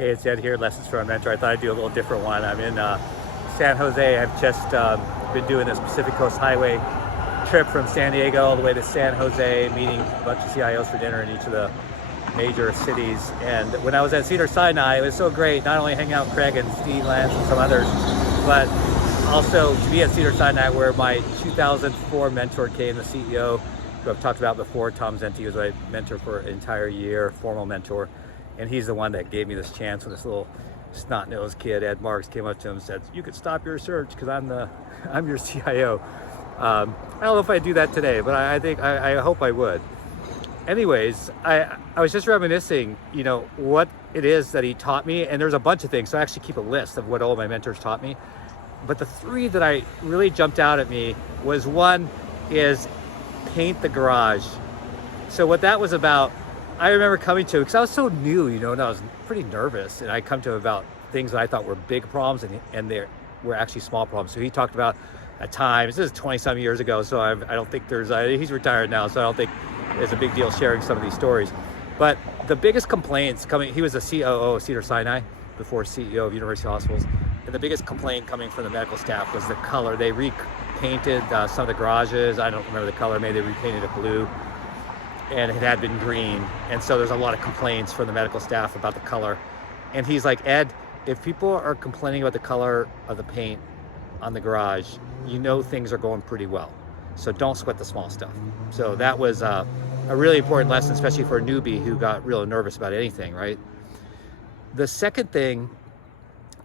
Hey, it's Ed here, Lessons from a Mentor. I thought I'd do a little different one. I'm in San Jose. I've just been doing this Pacific Coast Highway trip from San Diego all the way to San Jose, meeting a bunch of CIOs for dinner in each of the major cities. And when I was at Cedars-Sinai, it was so great, not only hanging out with Craig and Steve Lance and some others, but also to be at Cedars-Sinai where my 2004 mentor came, the CEO, who I've talked about before, Tom Zenti, was my mentor for an entire year, formal mentor. And he's the one that gave me this chance when this little snot-nosed kid, Ed Marks, came up to him and said, "You could stop your search because I'm your CIO." I don't know if I'd do that today, but I hope I would. Anyways, I was just reminiscing, what it is that he taught me, and there's a bunch of things. So I actually keep a list of what all my mentors taught me. But the three that I really jumped out at me was, one is paint the garage. So what that was about, I remember coming to, because I was so new, and I was pretty nervous, and I come to him about things that I thought were big problems, and they were actually small problems. So he talked about at times, this is 20-some years ago, so I don't think he's retired now, so I don't think it's a big deal sharing some of these stories. But the biggest complaints he was a COO of Cedars-Sinai before CEO of University Hospitals, and the biggest complaint coming from the medical staff was the color. They repainted some of the garages. I don't remember the color, maybe they repainted it blue, and it had been green. And so there's a lot of complaints from the medical staff about the color. And he's like, "Ed, if people are complaining about the color of the paint on the garage, things are going pretty well. So don't sweat the small stuff." So that was a really important lesson, especially for a newbie who got real nervous about anything, right? The second thing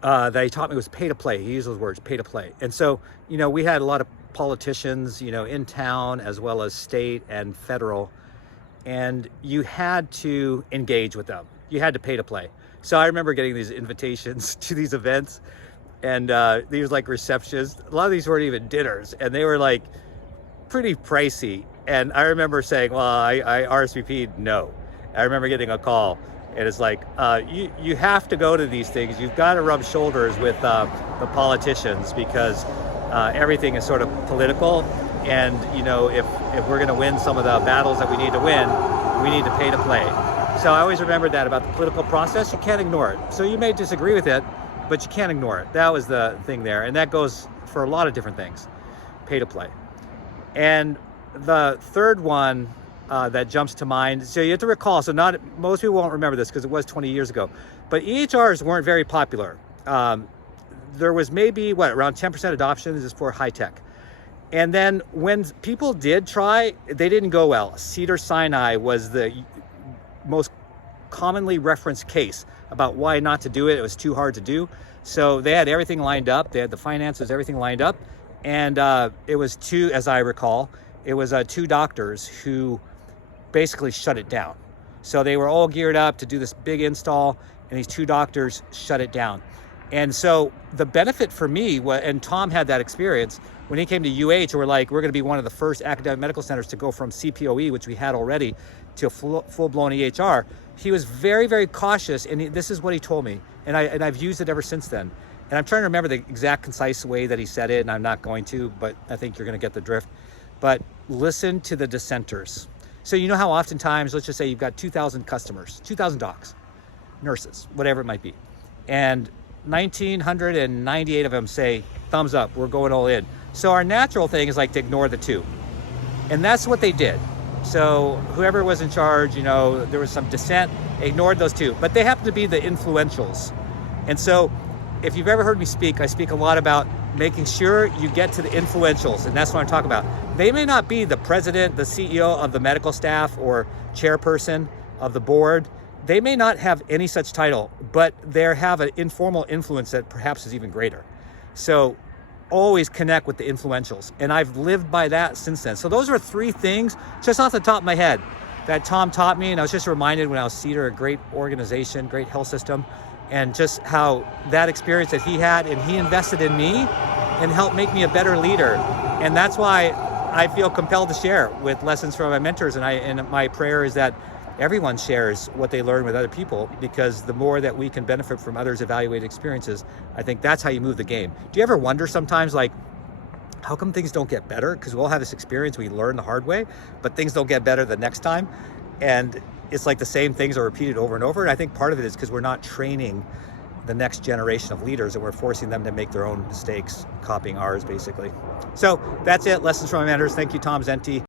that he taught me was pay to play. He used those words, pay to play. And so, we had a lot of politicians, in town as well as state and federal, and you had to engage with them. You had to pay to play. So I remember getting these invitations to these events, and these like receptions. A lot of these weren't even dinners, and they were like pretty pricey. And I remember saying, well, I RSVP'd no. I remember getting a call, and it's like, you have to go to these things. You've got to rub shoulders with the politicians, because everything is sort of political. And, if we're going to win some of the battles that we need to win, we need to pay to play. So I always remembered that about the political process. You can't ignore it. So you may disagree with it, but you can't ignore it. That was the thing there. And that goes for a lot of different things, pay to play. And the third one that jumps to mind, so you have to recall, so most people won't remember this because it was 20 years ago, but EHRs weren't very popular. There was maybe, around 10% adoption. This is for high tech. And then when people did try, they didn't go well. Cedars-Sinai was the most commonly referenced case about why not to do it. It was too hard to do. So they had everything lined up. They had the finances, everything lined up. And it was as I recall, it was two doctors who basically shut it down. So they were all geared up to do this big install, and these two doctors shut it down. And so the benefit for me, and Tom had that experience, when he came to UH, we're going to be one of the first academic medical centers to go from CPOE, which we had already, to full-blown EHR. He was very, very cautious, and this is what he told me, and I've used it ever since then. And I'm trying to remember the exact concise way that he said it, and I'm not going to, but I think you're going to get the drift. But listen to the dissenters. So you know how oftentimes, let's just say you've got 2,000 customers, 2,000 docs, nurses, whatever it might be, and 1,998 of them say, thumbs up, we're going all in. So our natural thing is to ignore the two. And that's what they did. So whoever was in charge, there was some dissent, ignored those two. But they happen to be the influentials. And so if you've ever heard me speak, I speak a lot about making sure you get to the influentials. And that's what I'm talking about. They may not be the president, the CEO of the medical staff, or chairperson of the board. They may not have any such title, but they have an informal influence that perhaps is even greater. So always connect with the influentials. And I've lived by that since then. So those are three things just off the top of my head that Tom taught me. And I was just reminded when I was Cedar, a great organization, great health system, and just how that experience that he had, and he invested in me and helped make me a better leader. And that's why I feel compelled to share with lessons from my mentors. And my prayer is that everyone shares what they learn with other people, because the more that we can benefit from others' evaluated experiences, I think that's how you move the game. Do you ever wonder sometimes, how come things don't get better? Because we all have this experience, we learn the hard way, but things don't get better the next time. And it's like the same things are repeated over and over. And I think part of it is because we're not training the next generation of leaders, and we're forcing them to make their own mistakes, copying ours basically. So that's it. Lessons from my mentors. Thank you, Tom Zenti.